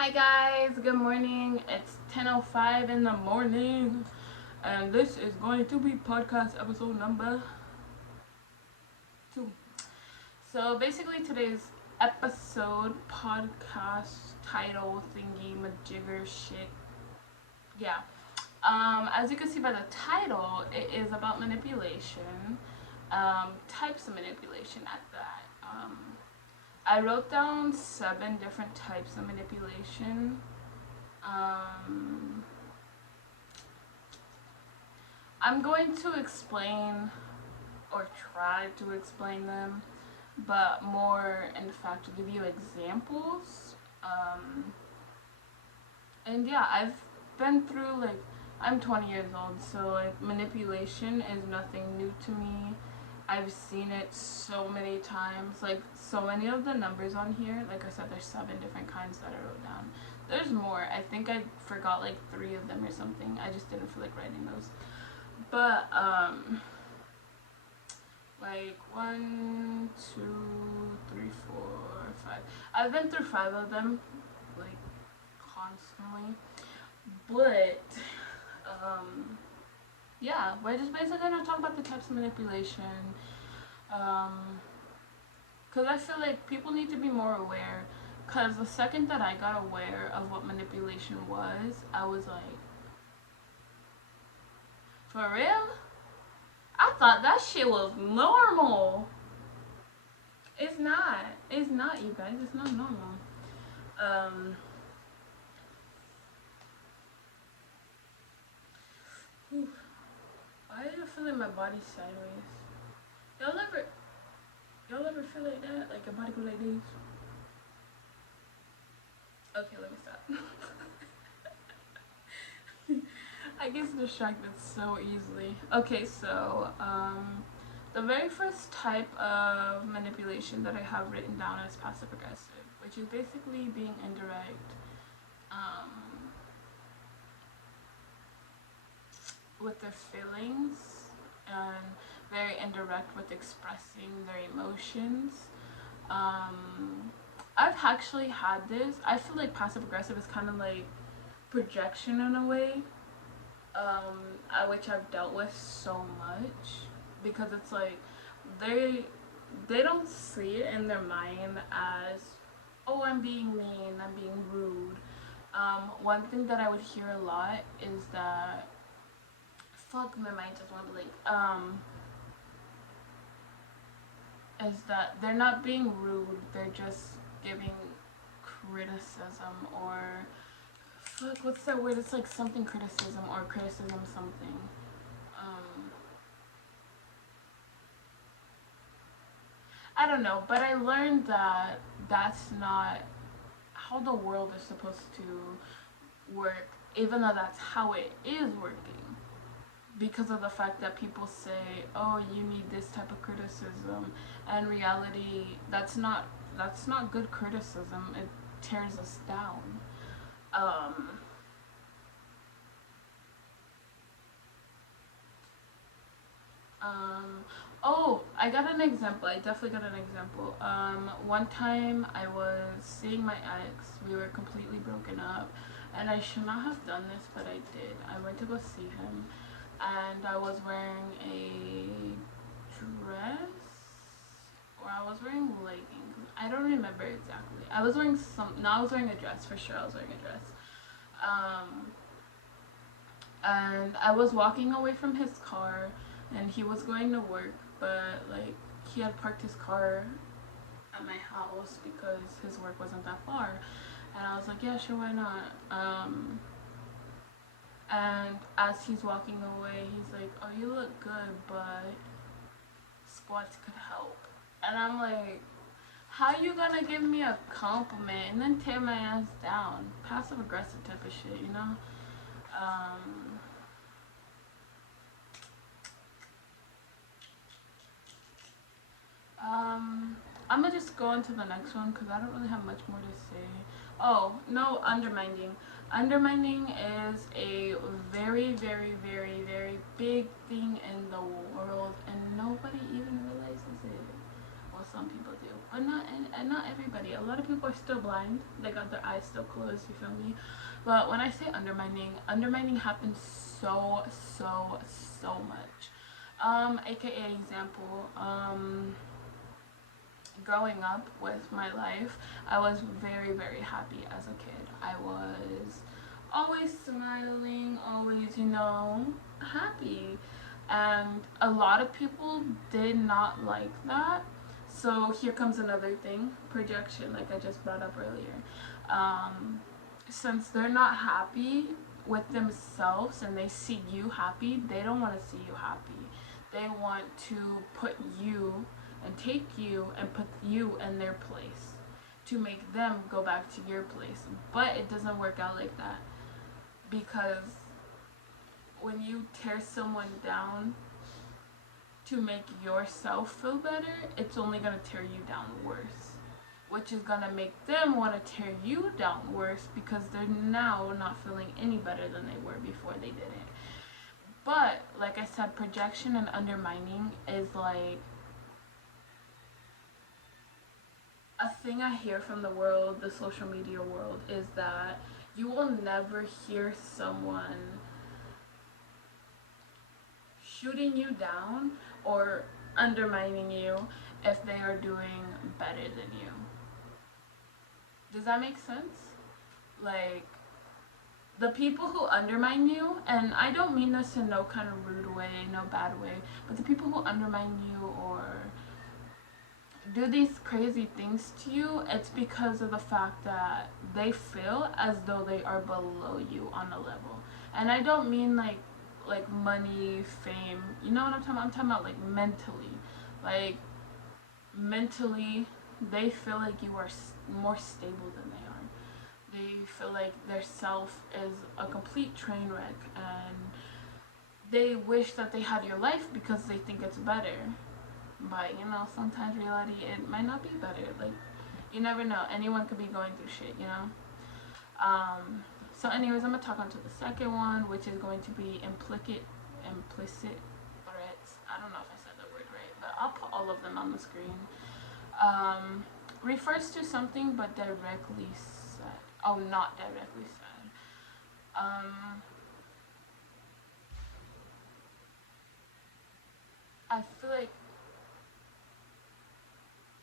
Hi guys, good morning. It's 10:05 in the morning, and this is going to be podcast episode number 2. So basically today's episode podcast title thingy majigger shit. Yeah. As you can see by the title, it is about manipulation. Types of manipulation at that. I wrote down 7 different types of manipulation. Um, I'm going to explain or try to explain them, but more in fact to give you examples. And yeah, I've been through I'm 20 years old, so manipulation is nothing new to me. I've seen it so many times. So many of the numbers on here, like I said, there's 7 different kinds that I wrote down. There's more. I think I forgot 3 of them or something. I just didn't feel like writing those. But one, two, three, four, five. I've been through 5 of them, constantly. But yeah, we're just basically gonna talk about the types of manipulation. Cause I feel like people need to be more aware. Cause the second that I got aware of what manipulation was, I was like, for real? I thought that shit was normal. It's not. It's not, you guys. It's not normal. Why do I feel like my body's sideways? Y'all ever, y'all ever feel like that? Like your body go like this? Okay, let me stop. I get distracted so easily. Okay, so the very first type of manipulation that I have written down is passive aggressive, which is basically being indirect with their feelings and very indirect with expressing their emotions. I've actually had this. I feel like passive aggressive is kind of like projection in a way, which I've dealt with so much because it's like they they don't see it in their mind as, oh, I'm being mean, I'm being rude. One thing that I would hear a lot is that, fuck, my mind just went blank. Is that they're not being rude, they're just giving criticism or, fuck, what's that word? It's like something criticism or criticism something. I don't know, but I learned that that's not how the world is supposed to work, even though that's how it is working. Because of the fact that people say, "Oh, you need this type of criticism," and in reality, that's not good criticism. It tears us down. Um, oh, I got an example. I definitely got an example. One time I was seeing my ex. We were completely broken up, and I should not have done this, but I did. I went to go see him, and I was wearing a dress, or I was wearing leggings. I don't remember exactly. I was wearing some. No, I was wearing a dress for sure. I was wearing a dress. Um, and I was walking away from his car, and he was going to work, but he had parked his car at my house because his work wasn't that far, and I was like, yeah, sure, why not? And as he's walking away, he's like, oh, you look good, but squats could help. And I'm like, how you gonna give me a compliment and then tear my ass down? Passive aggressive type of shit, you know? Um, I'm gonna just go on to the next one because I don't really have much more to say. Oh, no, undermining. Undermining is a very, very, very, very big thing in the world, and nobody even realizes it. Well, some people do. but not everybody. A lot of people are still blind. They got their eyes still closed. You feel me? But when I say undermining happens so much. AKA example. Growing up with my life, I was very happy as a kid. I was always smiling, always, happy. And a lot of people did not like that. So here comes another thing, projection, like I just brought up earlier. Um, since they're not happy with themselves and they see you happy, they don't want to see you happy. They want to put you and take you and put you in their place to make them go back to your place. But it doesn't work out like that, because when you tear someone down to make yourself feel better, it's only going to tear you down worse, which is going to make them want to tear you down worse because they're now not feeling any better than they were before they did it. But like I said, projection and undermining is like a thing I hear from the world, the social media world, is that you will never hear someone shooting you down or undermining you if they are doing better than you. Does that make sense? Like, the people who undermine you, and I don't mean this in no kind of rude way, no bad way, but the people who undermine you or do these crazy things to you, it's because of the fact that they feel as though they are below you on a level. And I don't mean like money, fame. You know what I'm talking about? I'm talking about like mentally. Like mentally, they feel like you are more stable than they are. They feel like their self is a complete train wreck, and they wish that they had your life because they think it's better. But sometimes reality, it might not be better. Like, you never know. Anyone could be going through shit. So anyways, I'm gonna talk on to the second one, which is going to be implicit threats. I don't know if I said the word right, but I'll put all of them on the screen. Refers to something but directly said. Oh, not directly said. I feel like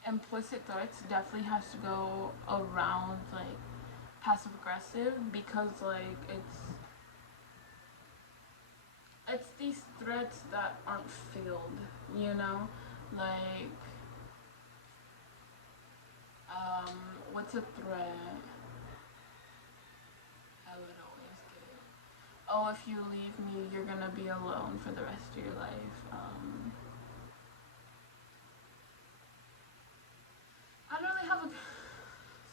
implicit threats definitely has to go around like passive aggressive, because like it's these threats that aren't filled, like what's a threat I would always get? Oh, if you leave me, you're gonna be alone for the rest of your life. I don't really have a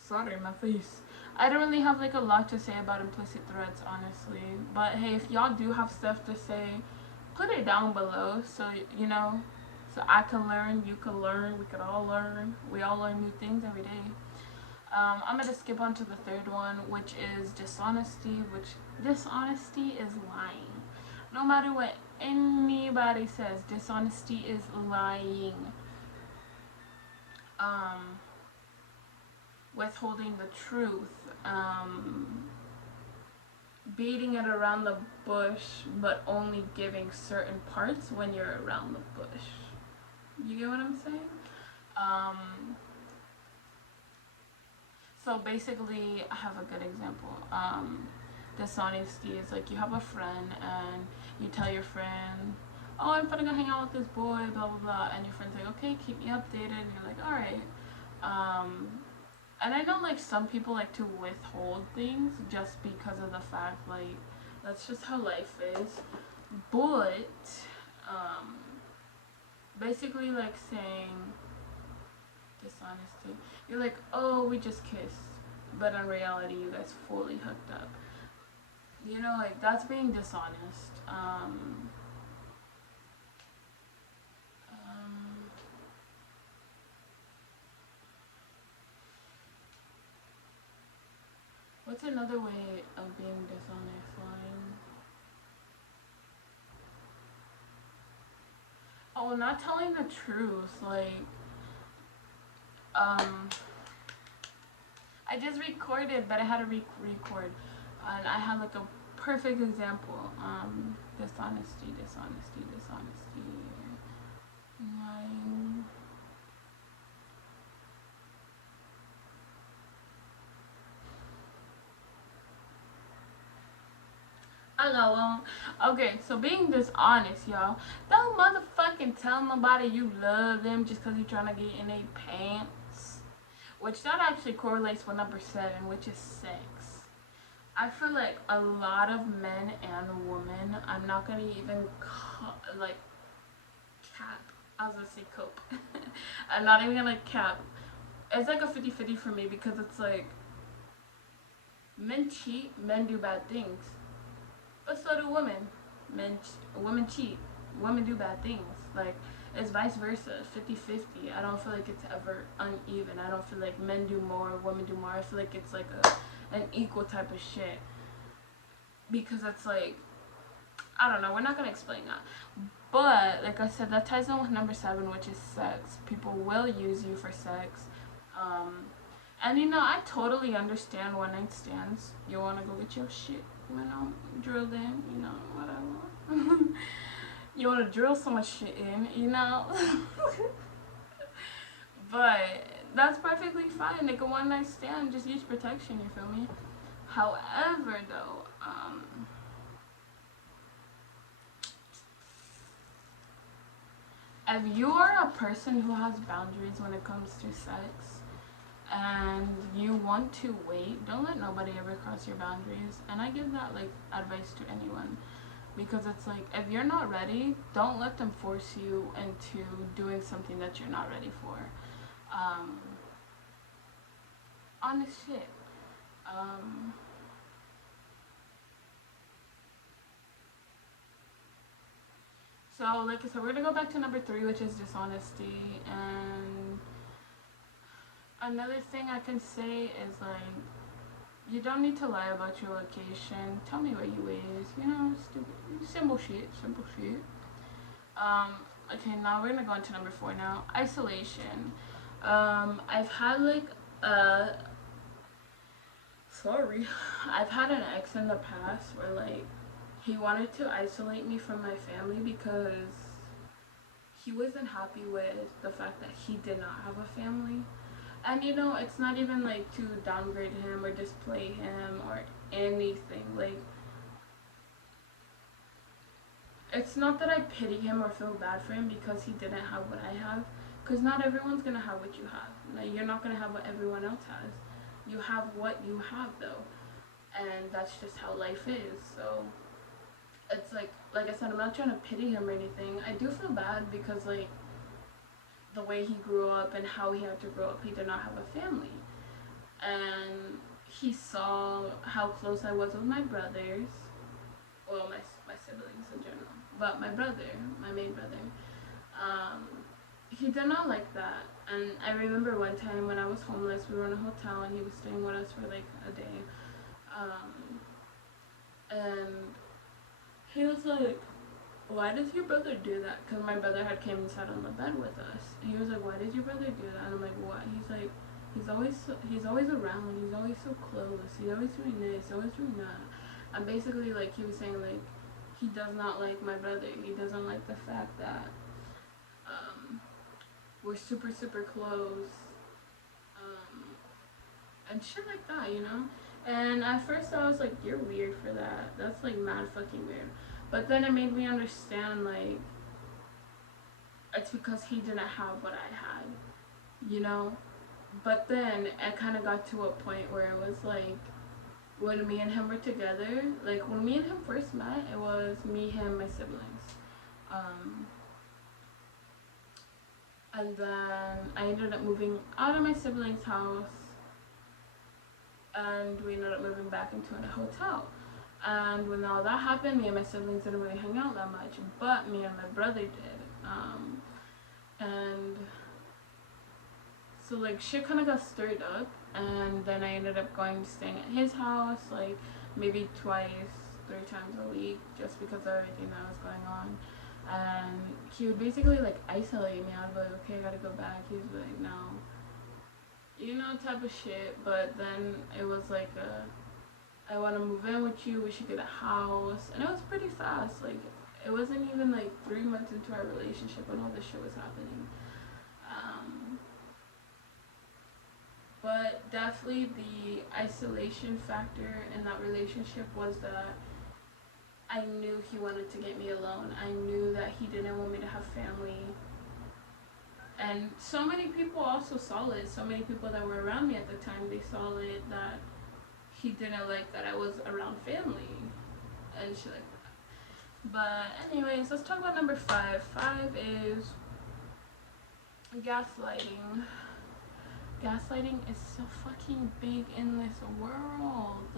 sorry, my face. I don't really have like a lot to say about implicit threats, honestly. But hey, if y'all do have stuff to say, put it down below, so so I can learn, you can learn, we can all learn. We all learn new things every day. I'm gonna skip on to the third one, which is dishonesty. Which dishonesty is lying. No matter what anybody says, dishonesty is lying. Withholding the truth, beating it around the bush, but only giving certain parts when you're around the bush. You get what I'm saying? So basically, I have a good example. Dishonesty is like you have a friend and you tell your friend, oh, I'm gonna go hang out with this boy, blah blah blah, and your friend's like, okay, keep me updated, and you're like, all right. And I know like some people like to withhold things just because of the fact like that's just how life is. But basically like saying dishonesty. You're like, oh, we just kissed, but in reality you guys fully hooked up. Like that's being dishonest. What's another way of being dishonest? Lying. Oh, not telling the truth. Like, Um, I just recorded, but I had to record, and I had like a perfect example. Dishonesty, lying. Okay, so being dishonest, y'all. Don't motherfucking tell nobody you love them just because you're trying to get in their pants. Which that actually correlates with number 7, which is sex. I feel like a lot of men and women, I'm not gonna even like cap. I was gonna say cope. I'm not even gonna cap. It's like a 50-50 for me because it's like men cheat, men do bad things. But so do women. Women cheat. Women do bad things. Like, it's vice versa. 50-50. I don't feel like it's ever uneven. I don't feel like men do more, women do more. I feel like it's like an equal type of shit. Because it's like, I don't know. We're not going to explain that. But, like I said, that ties in with number 7, which is sex. People will use you for sex. And, you know, I totally understand one-night stands. You want to go get your shit, you know, drilled in, you know, whatever. You want to drill so much shit in, you know. But that's perfectly fine. Like a one-night stand, just use protection, you feel me? However, though, if you are a person who has boundaries when it comes to sex, and you want to wait, don't let nobody ever cross your boundaries. And I give that like advice to anyone, because it's like, if you're not ready, don't let them force you into doing something that you're not ready for. Honest shit. So like I said, we're gonna go back to number 3, which is dishonesty. And another thing I can say is like, you don't need to lie about your location. Tell me where you is. You know, stupid, simple shit. Okay, now we're gonna go into number 4 now. Isolation. I've had like I've had an ex in the past where like he wanted to isolate me from my family because he wasn't happy with the fact that he did not have a family. And you know, it's not even like to downgrade him or display him or anything. Like, it's not that I pity him or feel bad for him because he didn't have what I have. Because not everyone's gonna have what you have. Like, you're not gonna have what everyone else has. You have what you have though. And that's just how life is. So it's like I said, I'm not trying to pity him or anything. I do feel bad because like the way he grew up and how he had to grow up, he did not have a family. And he saw how close I was with my brothers. Well, my siblings in general. But my brother, my main brother, he did not like that. And I remember one time when I was homeless, we were in a hotel and he was staying with us for like a day. And he was like, why does your brother do that? Because my brother had came and sat on the bed with us. He was like, why did your brother do that? And I'm like, what? He's like, he's always around. He's always so close. He's always doing this. He's always doing that. And basically, like, he was saying, like, he does not like my brother. He doesn't like the fact that we're super, super close. And shit like that, you know? And at first I was like, you're weird for that. That's, like, mad fucking weird. But then it made me understand, like, it's because he didn't have what I had, you know? But then it kind of got to a point where it was, like, when me and him were together, like, when me and him first met, it was me, him, my siblings. And then I ended up moving out of my siblings' house, and we ended up moving back into a hotel. And when all that happened, me and my siblings didn't really hang out that much, but me and my brother did. And so like shit kind of got stirred up, and then I ended up going staying at his house like maybe 2-3 times a week, just because of everything that was going on. And he would basically like isolate me. I'd be like, okay, I gotta go back. He's like, no. type of shit. But then it was like I want to move in with you, we should get a house. And it was pretty fast. Like, it wasn't even like 3 months into our relationship when all this shit was happening. But definitely the isolation factor in that relationship was that I knew he wanted to get me alone. I knew that he didn't want me to have family. And so many people also saw it. So many people that were around me at the time, they saw it, that he didn't like that I was around family and shit like that. But anyways, let's talk about number 5. 5 is gaslighting. Gaslighting is so fucking big in this world.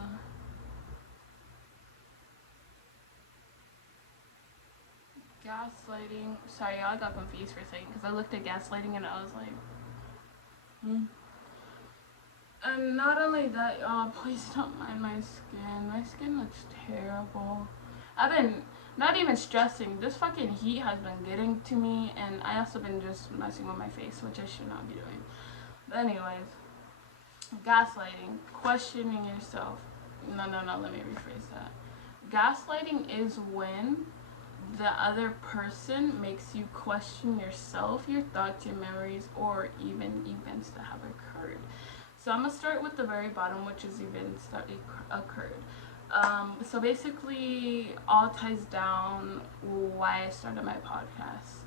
Gaslighting. Sorry, I got confused for a second because I looked at gaslighting and I was like, And not only that, y'all, please don't mind my skin. My skin looks terrible. I've been not even stressing. This fucking heat has been getting to me, and I also been just messing with my face, which I should not be doing. But anyways, gaslighting, questioning yourself. No, let me rephrase that. Gaslighting is when the other person makes you question yourself, your thoughts, your memories, or even events that have occurred. So I'm going to start with the very bottom, which is events that occurred. So basically, all ties down why I started my podcast.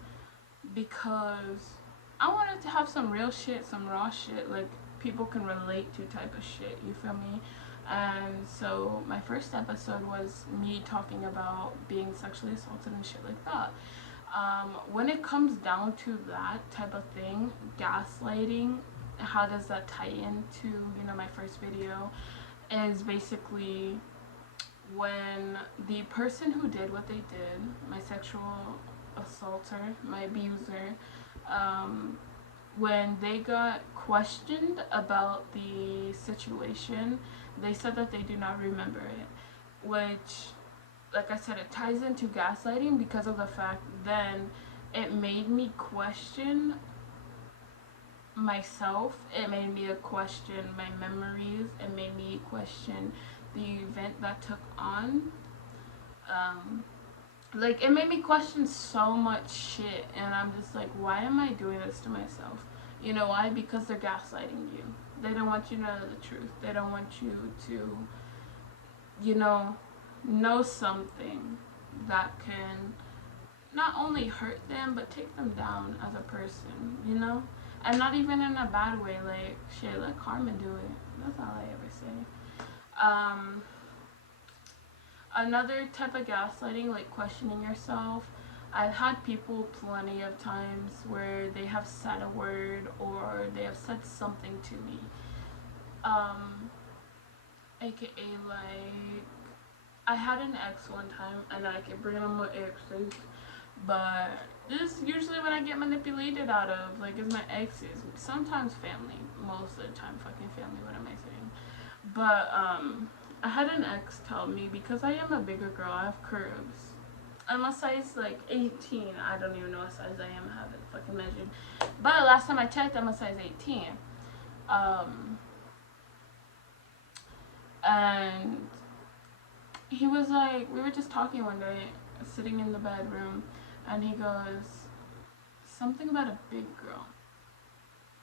Because I wanted to have some real shit, some raw shit, like people can relate to type of shit, you feel me? And so my first episode was me talking about being sexually assaulted and shit like that. When it comes down to that type of thing, gaslighting, how does that tie into, my first video, is basically when the person who did what they did, my sexual assaulter, my abuser, when they got questioned about the situation, they said that they do not remember it, which, like I said, it ties into gaslighting because of the fact then it made me question myself, it made me question my memories, it made me question the event that took on. Like, it made me question so much shit, and I'm just like, why am I doing this to myself? You know why? Because they're gaslighting you. They don't want you to know the truth. They don't want you to, know something that can not only hurt them, but take them down as a person, And not even in a bad way, like, shit, let karma do it. That's all I ever say. Another type of gaslighting, like questioning yourself, I've had people plenty of times where they have said a word or they have said something to me. AKA, like, I had an ex one time, and I can bring on my exes, but this is usually what I get manipulated out of, like, is my exes. Sometimes family, most of the time fucking family, what am I saying? But, I had an ex tell me, because I am a bigger girl, I have curves. I'm a size, like, 18. I don't even know what size I am, I haven't fucking measured. But last time I checked, I'm a size 18. And he was like, we were just talking one day, sitting in the bedroom, and he goes, something about a big girl.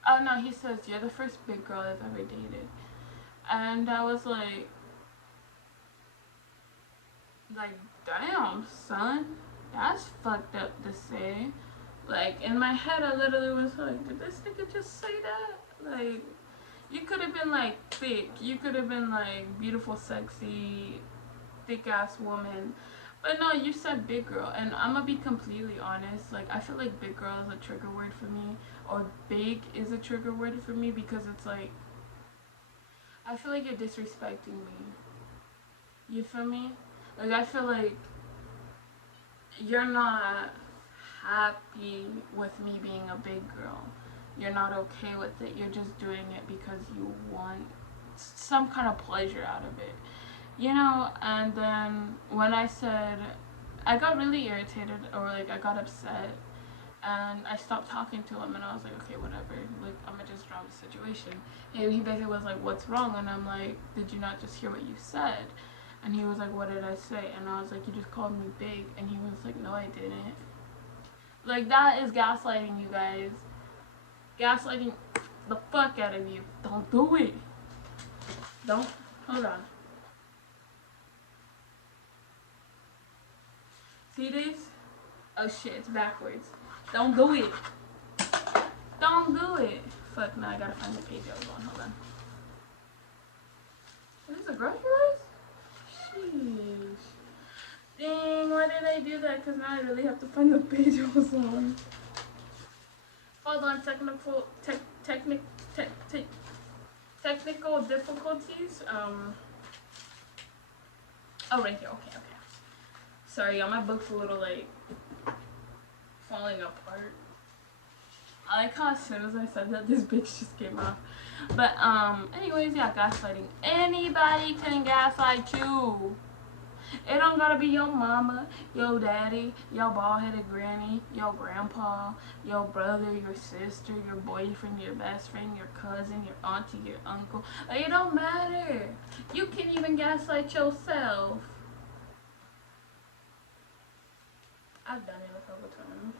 Oh no, he says, you're the first big girl I've ever dated. And I was like, damn, son, that's fucked up to say. Like, in my head, I literally was like, did this nigga just say that? Like, you could have been, like, thick. You could have been, like, beautiful, sexy, thick-ass woman. But no, you said big girl. And I'm gonna be completely honest. Like, I feel like big girl is a trigger word for me. Or big is a trigger word for me because it's like, I feel like you're disrespecting me. You feel me? Like, I feel like you're not happy with me being a big girl. You're not okay with it. You're just doing it because you want some kind of pleasure out of it. And then when I said, I got really irritated, or like I got upset, And I stopped talking to him, and I was like, okay, whatever. Like, I'm gonna just drop the situation. And he basically was like, what's wrong? And I'm like, did you not just hear what you said? And he was like, what did I say? And I was like, you just called me big. And he was like, no, I didn't. Like, that is gaslighting, you guys. Gaslighting the fuck out of you. Don't do it. Don't. Hold on. See this? Oh shit, it's backwards. Don't do it. Don't do it. Fuck, now I gotta find the page I was on. Hold on. Is this a grocery list? Sheesh. Dang, why did I do that? Because now I really have to find the page I was on. Hold on, technical difficulties. Oh, right here. Okay. Sorry, y'all, my book's a little, like, falling apart. I like how as soon as I said that, this bitch just came off. But, anyways, yeah, gaslighting. Anybody can gaslight you. It don't gotta be your mama, your daddy, your bald-headed granny, your grandpa, your brother, your sister, your boyfriend, your best friend, your cousin, your auntie, your uncle. It don't matter. You can even gaslight yourself. I've done it a couple times.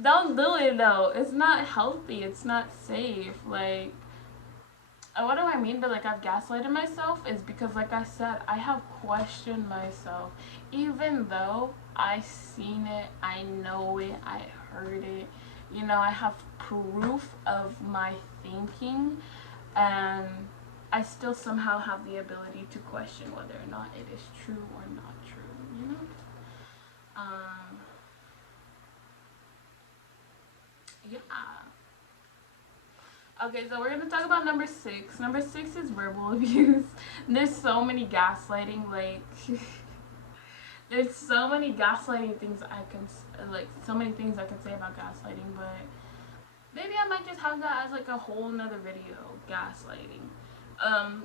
Don't do it though. It's not healthy. It's not safe. Like, what do I mean by like I've gaslighted myself is because, like I said, I have questioned myself. Even though I seen it, I know it, I heard it. You know, I have proof of my thinking, and I still somehow have the ability to question whether or not it is true or not true, you know? Yeah. Okay, so we're going to talk about number 6. Number 6 is verbal abuse. There's so many gaslighting, like, there's so many gaslighting things I can, like, so many things I can say about gaslighting, but maybe I might just have that as, like, a whole nother video, gaslighting.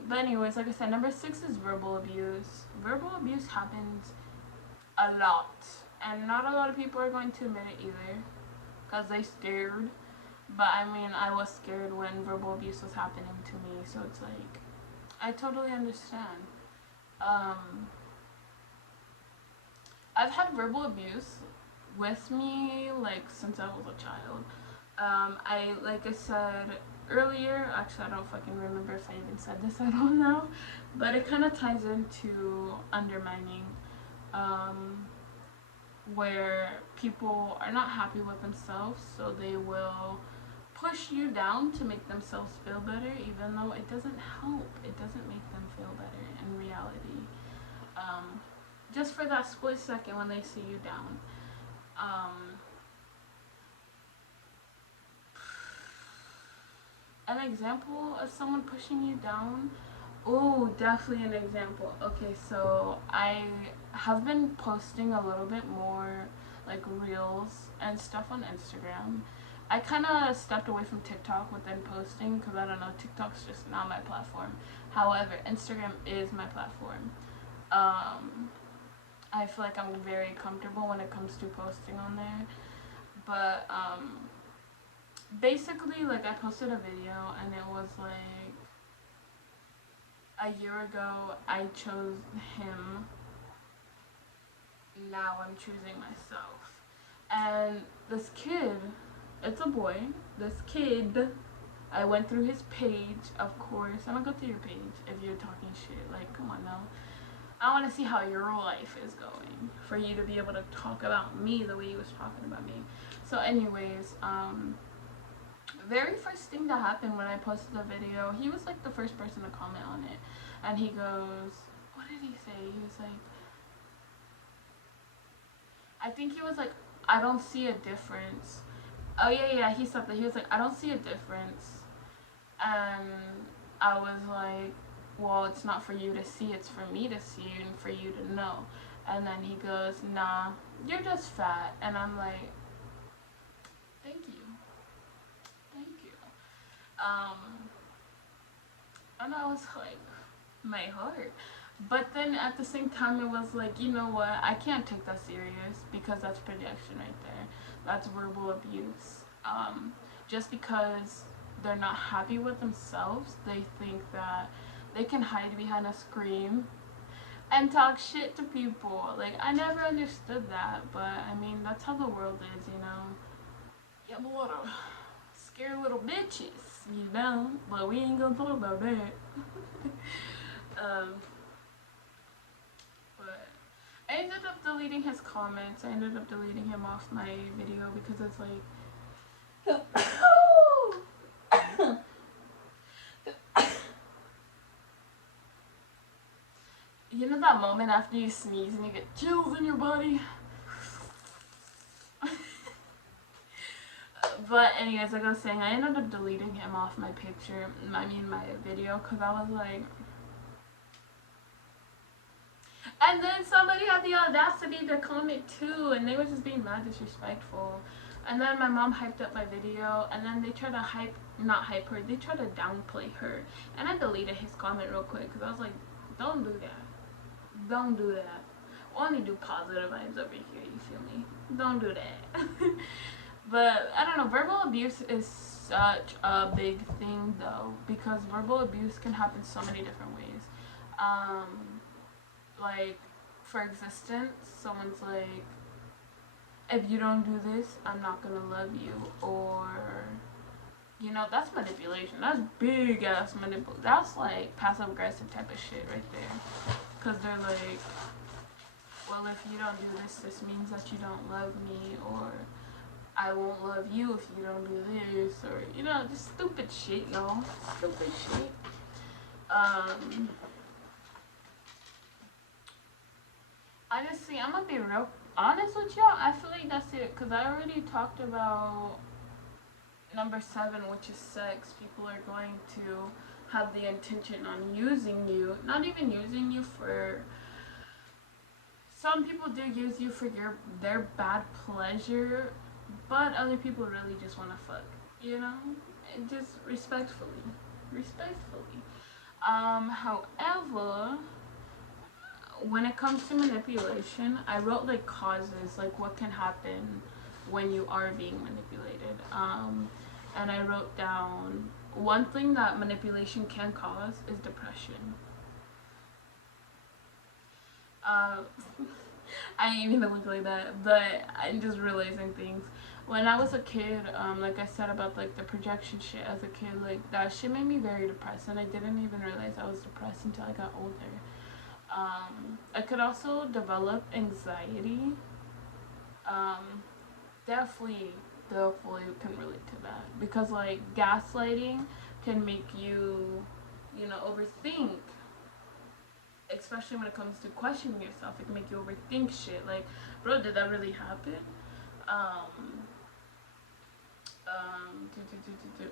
But anyways, like I said, number 6 is verbal abuse. Verbal abuse happens a lot, and not a lot of people are going to admit it either, because they scared. But I mean, I was scared when verbal abuse was happening to me, so it's like, I totally understand. I've had verbal abuse with me, like, since I was a child. Like I said earlier, actually I don't fucking remember if I even said this, I don't know, but it kind of ties into undermining, where people are not happy with themselves, so they will push you down to make themselves feel better, even though it doesn't help. It doesn't make them feel better in reality. Just for that split second when they see you down. An example of someone pushing you down? Oh, definitely an example. Okay, so I have been posting a little bit more, like, reels and stuff on Instagram. I kind of stepped away from TikTok within posting because, I don't know, TikTok's just not my platform. However, Instagram is my platform. I feel like I'm very comfortable when it comes to posting on there. But, basically, like, I posted a video and it was like, a year ago I chose him, now I'm choosing myself. And this kid, it's a boy, this kid, I went through his page, of course. I'm gonna go through your page if you're talking shit. Like, come on now. I want to see how your life is going for you to be able to talk about me the way he was talking about me. So anyways, very first thing that happened when I posted the video, he was like the first person to comment on it. And he goes, what did he say? He was like, I think he was like, I don't see a difference. Oh yeah, he said that. He was like, I don't see a difference. And I was like, well, it's not for you to see, it's for me to see and for you to know. And then he goes, nah, you're just fat. And I'm like, thank you. And I was like, my heart. But then at the same time, it was like, you know what? I can't take that serious because that's projection right there. That's verbal abuse. Just because they're not happy with themselves, they think that they can hide behind a screen and talk shit to people. Like, I never understood that, but I mean, that's how the world is, you know? Yeah, a little scary little bitches, you know? But we ain't gonna talk about that. um, But I ended up deleting his comments. I ended up deleting him off my video because it's like, you know that moment after you sneeze and you get chills in your body? But anyways, like I was saying, I ended up deleting him off my picture, I mean my video, because I was like, and then somebody had the audacity to comment too, and they were just being mad disrespectful. And then my mom hyped up my video, and then they tried to not hype her, they tried to downplay her. And I deleted his comment real quick, because I was like, don't do that. Don't do that. Only do positive vibes over here, you feel me? Don't do that. But, I don't know, verbal abuse is such a big thing, though, because verbal abuse can happen so many different ways. Like, for existence, someone's like, if you don't do this, I'm not gonna love you, or, you know, that's manipulation. That's big ass manipulation. That's like passive aggressive type of shit right there. Because they're like, well, if you don't do this, this means that you don't love me, or I won't love you if you don't do this, or, you know, just stupid shit, y'all. Stupid shit. Honestly, I'm gonna be real honest with y'all. I feel like that's it, because I already talked about number 7, which is sex. People are going to have the intention on using you, not even using you for, some people do use you for their bad pleasure, but other people really just want to fuck, you know? And just respectfully. However, when it comes to manipulation, I wrote like causes, like what can happen when you are being manipulated. And I wrote down one thing that manipulation can cause is depression. I ain't even look like that, but I'm just realizing things. When I was a kid, like I said about like the projection shit as a kid, like that shit made me very depressed, and I didn't even realize I was depressed until I got older. I could also develop anxiety. Definitely can relate to that, because like gaslighting can make you, you know, overthink, especially when it comes to questioning yourself. It can make you overthink shit. Like, bro, did that really happen?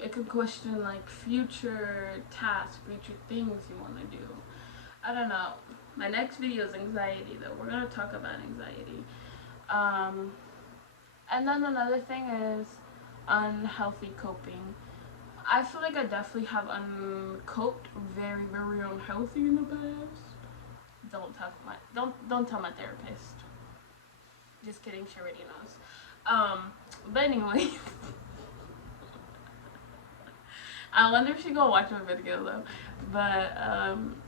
It could question like future tasks, future things you want to do. I don't know. My next video is anxiety, though. We're gonna talk about anxiety. And then another thing is unhealthy coping. I feel like I definitely have coped very, very unhealthy in the past. Don't tell my therapist. Just kidding, she already knows. But anyway. I wonder if she gonna watch my video though. But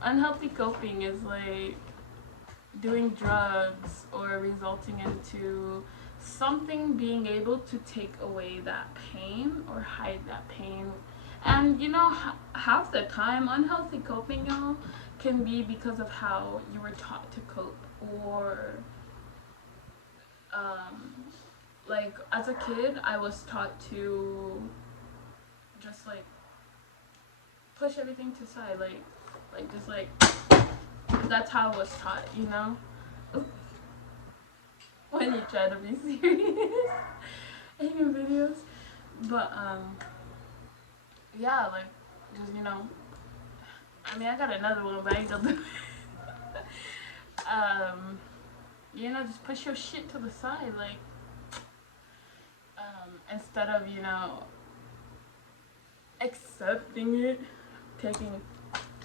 unhealthy coping is like doing drugs or resulting into something being able to take away that pain or hide that pain. And you know, half the time unhealthy coping, y'all, can be because of how you were taught to cope, or like as a kid I was taught to just like push everything to side, like just like, that's how I was taught, you know. When you try to be serious in your videos. But yeah, like just, you know, I mean I got another one, but I ain't gonna do you know, just push your shit to the side, like instead of, you know, accepting it, taking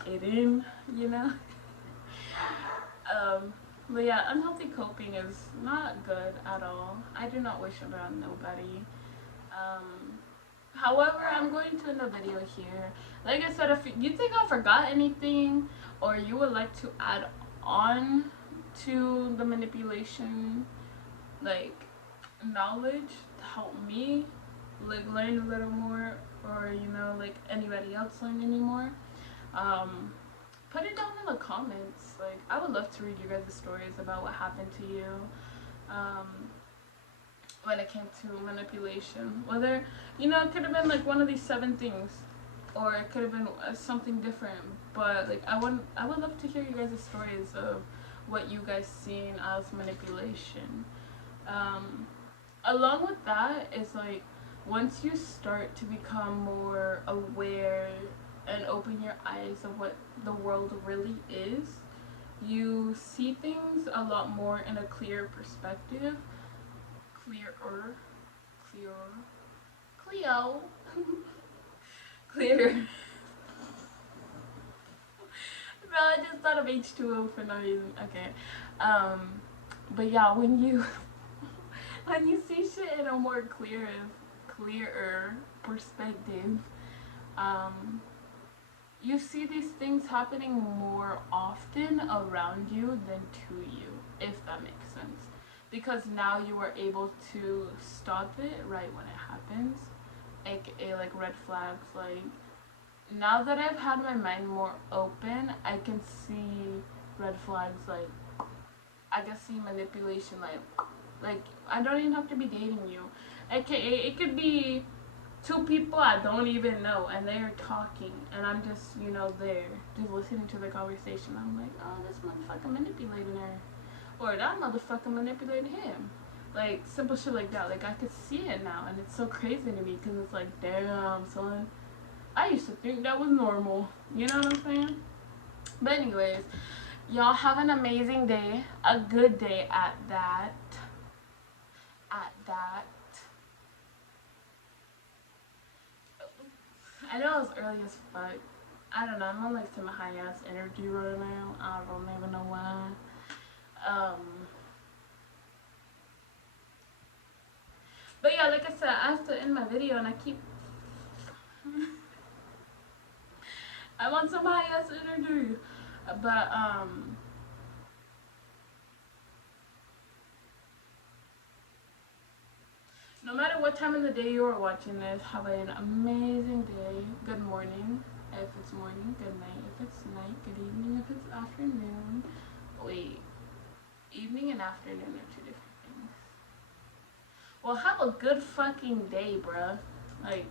it in, you know. um, but yeah, unhealthy coping is not good at all. I do not wish it on nobody. Um, However, I'm going to end the video here. Like I said, if you think I forgot anything or you would like to add on to the manipulation, like, knowledge to help me, like, learn a little more, or, you know, like, anybody else learn any more, um, put it down in the comments. Like, I would love to read you guys' stories about what happened to you. Um, when it came to manipulation. Whether, you know, it could have been like one of these 7 things, or it could have been something different. But like, I would love to hear you guys' stories of what you guys seen as manipulation. Um, Along with that is like, once you start to become more aware and open your eyes of what the world really is, you see things a lot more in a clear perspective. Clearer, clearer, Cleo, clearer. Bro, I just thought of H2O for no reason. Okay, but yeah, when you when you see shit in a more clearer perspective, um, you see these things happening more often around you than to you, if that makes sense. Because now you are able to stop it right when it happens, aka like red flags. Like, now that I've had my mind more open, I can see red flags. Like, I can see manipulation. Like I don't even have to be dating you, aka it could be 2 people I don't even know, and they are talking, and I'm just, you know, there, just listening to the conversation. I'm like, oh, this motherfucker manipulating her, or that motherfucker manipulated him. Like, simple shit like that. Like, I could see it now, and it's so crazy to me, because it's like, damn, son. I used to think that was normal. You know what I'm saying? But anyways, y'all have an amazing day. A good day at that. I know it's early as fuck. I don't know. I'm on like some high ass energy right now. I don't even know why. But yeah, like I said, I have to end my video, and I keep. I'm on some high ass energy. But no matter what time of the day you are watching this, have an amazing day. Good morning if it's morning. Good night if it's night. Good evening if it's afternoon. Wait, evening and afternoon are 2 different things. Well, have a good fucking day, bruh. Like,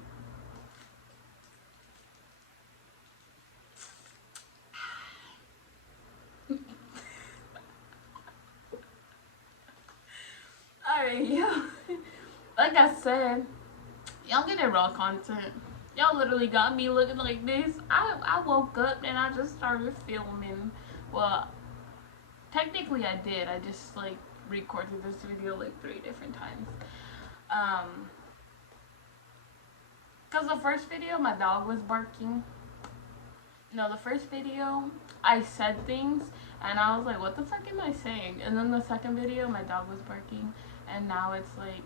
alright, yo. Like I said, y'all getting raw content. Y'all literally got me looking like this. I woke up and I just started filming. Well, technically I did. I just like recorded this video like 3 different times. Cause the first video my dog was barking. No, the first video I said things and I was like, what the fuck am I saying? And then the second video my dog was barking, and now it's like